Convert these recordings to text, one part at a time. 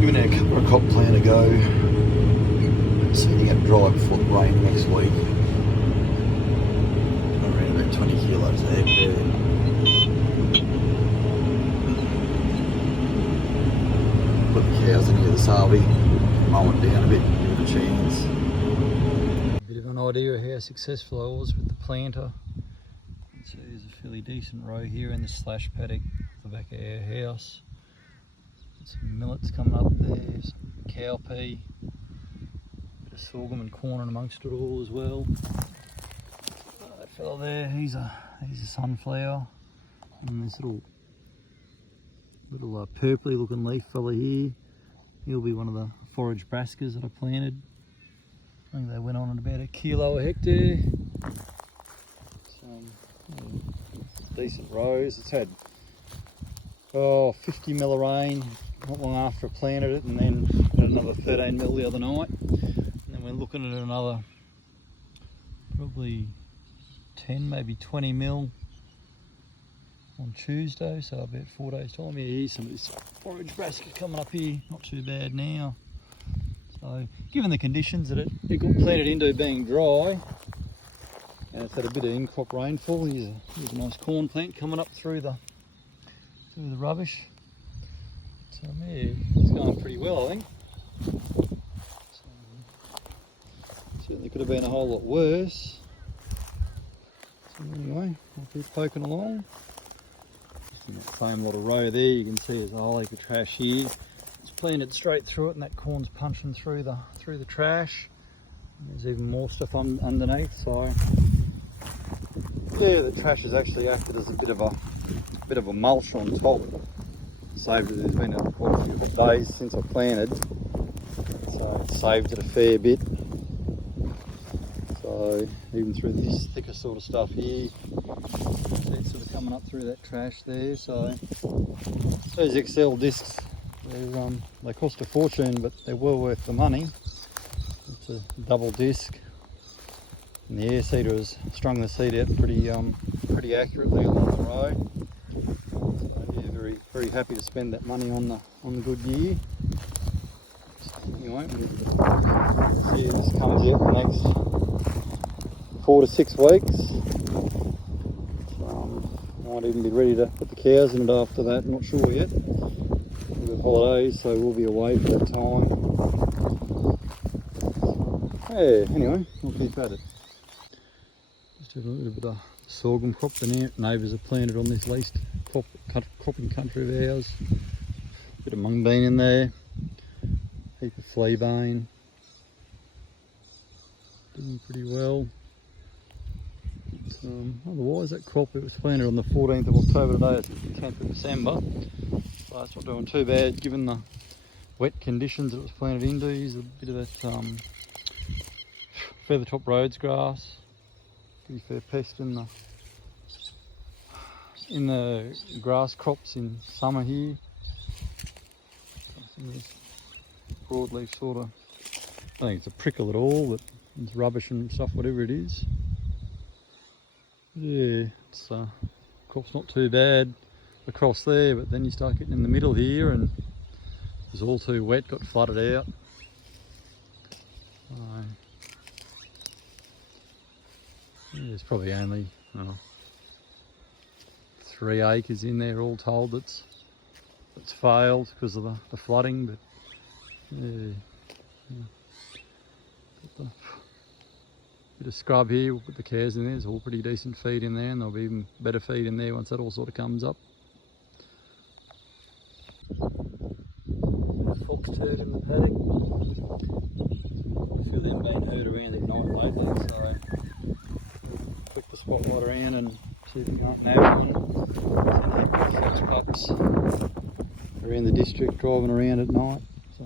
Giving it a couple of crop plan to go. Seeding it dry before the rain next week. Around about 20 kilos a hectare. Put the cows in here this harvey, mow it down a bit, give it a chance. A bit of an idea of how successful I was with the planter. So there's a fairly decent row here in the slash paddock at the back of our house. Some millets coming up there, some cowpea, bit of sorghum and corn in amongst it all as well. That fella there, he's a sunflower, and this little purpley looking leaf fella here, he'll be one of the forage brassicas that I planted. I think they went on at about 1 kilo a hectare. Some decent rows. It's had 50 mil of rain not long after I planted it, and then had another 13 mil the other night, and then we're looking at another probably 10, maybe 20 mil on Tuesday, so about 4 days time. Yeah, here's some of this forage brassica coming up here, not too bad now. So given the conditions that it got planted into being dry, and it's had a bit of in-crop rainfall, here's a nice corn plant coming up through the rubbish. So yeah, it's going pretty well, I think. So, certainly could have been a whole lot worse. So anyway, I'll keep poking along. Just in that same little row there, you can see there's a whole heap of trash here. It's planted straight through it, and that corn's punching through the trash. And there's even more stuff underneath. So yeah, the trash has actually acted as a bit of a mulch on top. Saved it. There's been quite a few hot days since I planted, so it saved it a fair bit. So even through this thicker sort of stuff here, it's sort of coming up through that trash there. So those Excel discs, they cost a fortune, but they're well worth the money. It's a double disc, and the airseeder has strung the seed out pretty accurately along the row. Very happy to spend that money on the good year. Anyway, we'll see how this comes out the next 4 to 6 weeks. Might even be ready to put the cows in it after that, I'm not sure yet. We've got holidays, so we'll be away for that time. Yeah, anyway, we'll keep at it. Just doing a little bit of sorghum crop. The neighbours have planted on this leased cropping country of ours. Bit of mung bean in there, heap of fleabane, doing pretty well. But, otherwise that crop, it was planted on the 14th of October, today it's the 10th of December, so it's not doing too bad given the wet conditions that it was planted into. Here's a bit of that feathertop Rhodes grass, pretty fair pest in the grass crops in summer here. Some of this broadleaf sort of, I think it's a prickle at all, but it's rubbish and stuff, whatever it is. Yeah, it's crop's not too bad across there, but then you start getting in the middle here and it's all too wet, got flooded out. Yeah, there's probably only 3 acres in there all told that's failed because of the flooding, but yeah. Bit of scrub here, we'll put the cows in there. There's all pretty decent feed in there, and there'll be even better feed in there once that all sort of comes up. Fox turd in the paddock. I feel them being heard around at night lately, so flick the spotlight around and see if we can't nab one. Fox pups around the district driving around at night, so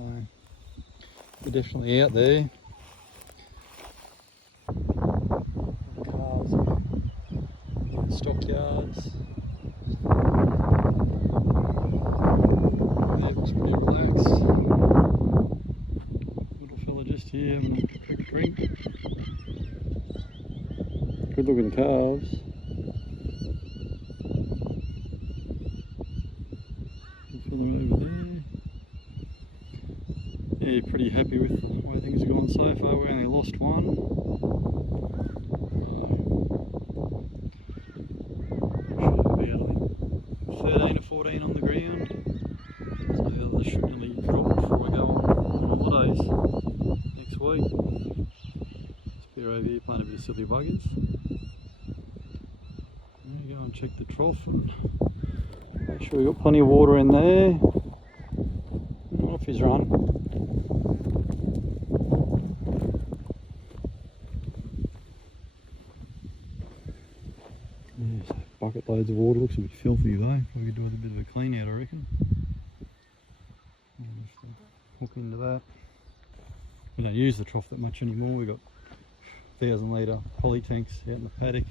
they're definitely out there. Calves in the stockyards. That was pretty relaxed. Little fella just here having a quick drink. Good looking calves. fill them over there. Yeah, pretty happy with the way things have gone so far. We only lost one. 13 or 14 on the ground, so the others should nearly drop before I go on holidays next week. Just be over here playing a bit of silly buggers. I'm going to go and check the trough and make sure we've got plenty of water in there. Not off his run. Yes, bucket loads of water, looks a bit filthy though. Probably could do with a bit of a clean out, I reckon. Hook into that. We don't use the trough that much anymore. We've got 1,000 litre poly tanks out in the paddock.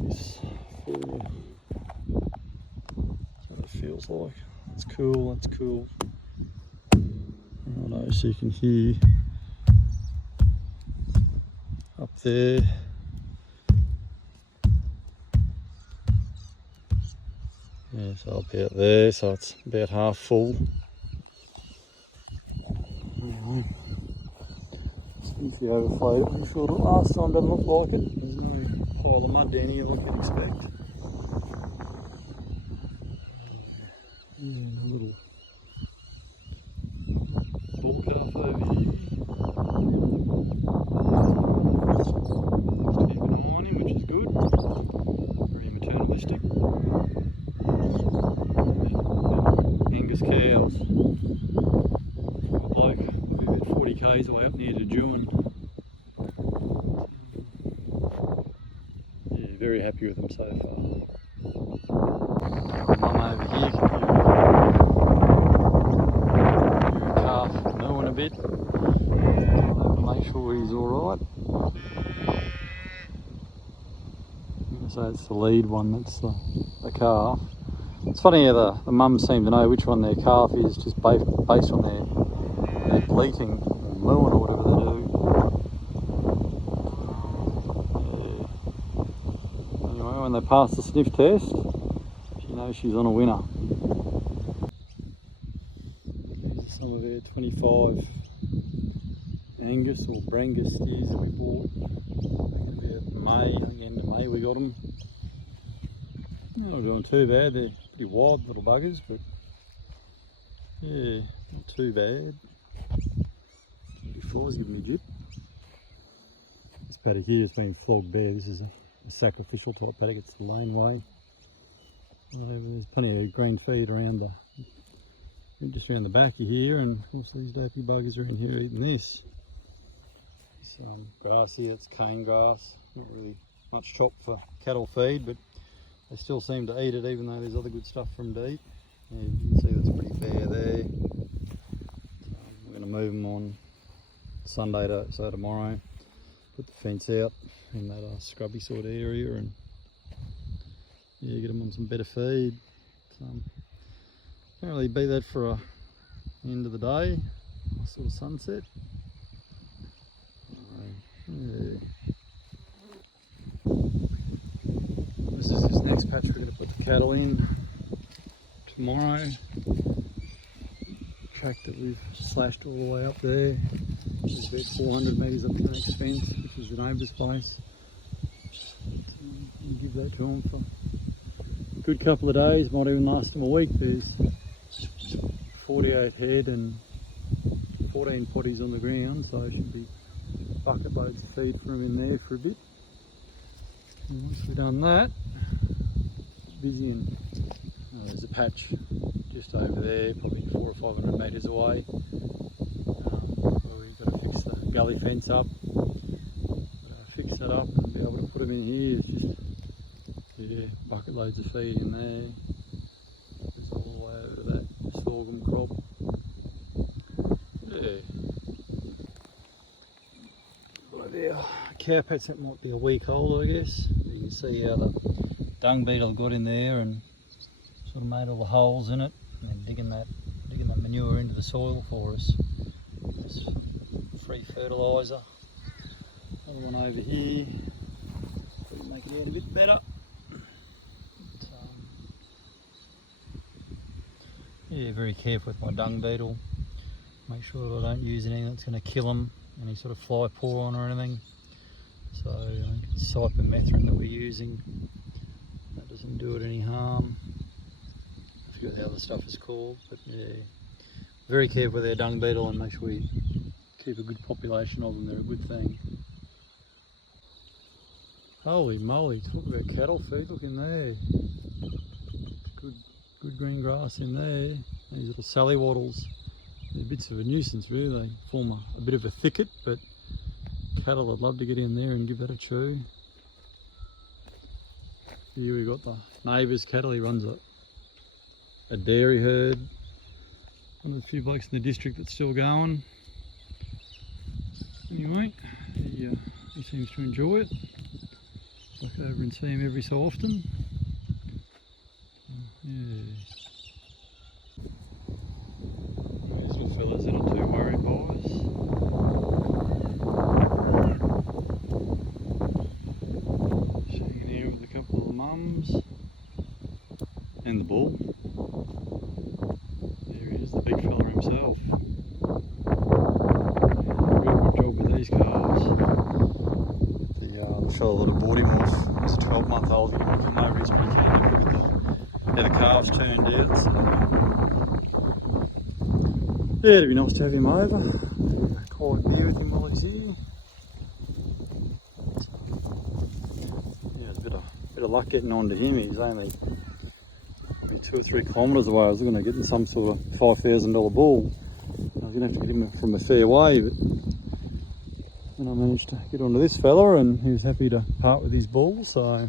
This for you. That's what it feels like. That's cool, that's cool. Righto, so you can hear up there. Yeah, so I'll be out there, so it's about half full. Anyway, since the overflowed, I'm sure the last time doesn't look like it. There's no pile of mud down here like you'd expect. Yeah, a little bull calf over here. Keeping an eye on him, which is good. Very maternalistic. Angus cows. Bloke, probably about 40 k's away up near the German. Yeah, very happy with them so far. Mum over here can hear a calf mooing a bit. Make sure he's alright. So it's the lead one, that's the calf. It's funny how the mums seem to know which one their calf is just based on their bleating or mooing or whatever they do. Yeah. Anyway, when they pass the sniff test, she knows she's on a winner. These are some of our 25 Angus or Brangus steers that we bought about May. I think end of May we got them. They're not doing too bad, they're pretty wild little buggers, but yeah, not too bad. 24's giving me jip. This paddock here has been flogged bare. This is a sacrificial type paddock, it's the lane way. There's plenty of green feed around just around the back of here, and of course these dopey buggers are in here eating this. Some grass here, it's cane grass, not really much chop for cattle feed, but they still seem to eat it even though there's other good stuff for them to eat. Yeah, you can see that's pretty bare there. So we're going to move them on Sunday, so tomorrow, put the fence out in that scrubby sort of area and yeah, get them on some better feed. Can't really beat that for the end of the day, sort of sunset. Yeah. This is this next patch we're going to put the cattle in tomorrow. Track that we've slashed all the way up there. It's about 400 metres up to the next fence, which is the neighbour's place. And give that to them for a good couple of days, might even last them a week. There's 48 head and 14 potties on the ground, so it should be bucket loads of feed for them in there for a bit. And once we've done that, busy and there's a patch just over there, probably 400 or 500 metres away, where we've got to fix the gully fence up. Fix that up and be able to put them in here. It's just, yeah, bucket loads of feed in there. It's all the way over to that sorghum crop. Yeah. Our cow pets, that might be a week old, I guess. You can see how the dung beetle got in there and sort of made all the holes in it, and then digging that manure into the soil for us. It's free fertiliser. Another one over here, pretty make it out a bit better. But, yeah, very careful with my dung beetle. Make sure that I don't use anything that's going to kill them, any sort of fly on or anything. So cypermethrin that we're using, that doesn't do it any harm. I forget the other stuff is called, but yeah, very careful with our dung beetle and make sure we keep a good population of them. They're a good thing. Holy moly, talk about cattle feed, look in there. Good green grass in there. These little sallywattles, they're bits of a nuisance really. They form a bit of a thicket, but cattle would love to get in there and give that a chew. Here we got the neighbour's cattle. He runs a dairy herd. One of the few blokes in the district that's still going. Anyway, he seems to enjoy it. Look over and see him every so often. Yeah. These little fellas, they're not too worried, boys. Hanging here with a couple of the mums and the bull. There he is, the big fella himself. Real good job with these calves. The fella that I bought him off was a 12-month-old. He didn't come over, he's pretty keen to look at how the calves turned out. So. Yeah, it'd be nice to have him over. Quite beer with him while he's here. Yeah, a bit of luck getting on to him. He's only 2 or 3 kilometres away. I was looking at getting some sort of $5,000 bull. I was going to have to get him from a fair way, but then I managed to get onto this fella and he was happy to part with his bull, so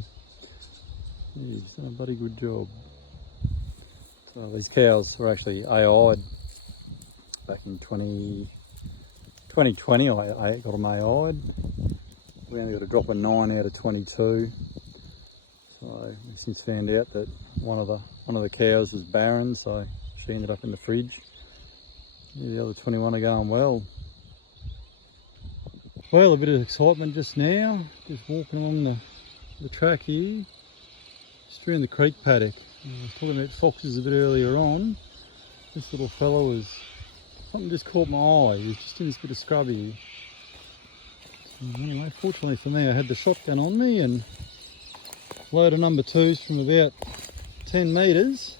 he's done a bloody good job. So these cows were actually AI'd back in 2020. I got them AI'd. We only got a drop of 9 out of 22. So we since found out that one of the cows was barren, so she ended up in the fridge. Yeah, the other 21 are going well. Well, a bit of excitement just now. Just walking along the track here. Just around the creek paddock. I was talking about foxes a bit earlier on. This little fellow was, something just caught my eye. He was just in this bit of scrub here. So anyway, fortunately for me, I had the shotgun on me and load of number 2s from about 10 metres.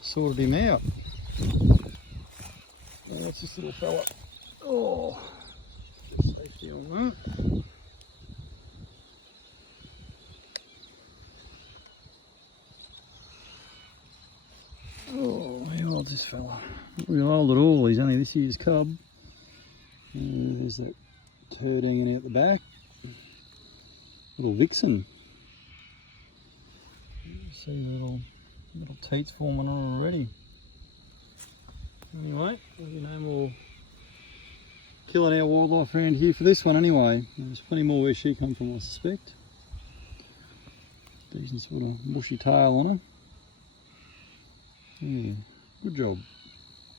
Sorted him out. Now that's this little fella. Oh, just safety on that. Oh, how old's this fella? Not real old at all, he's only this year's cub. There's that turd hanging out the back. Little vixen. See little teats forming on already. Anyway, there'll be no more killing our wildlife around here for this one anyway. There's plenty more where she come from, I suspect. Decent sort of bushy tail on her. Yeah, good job.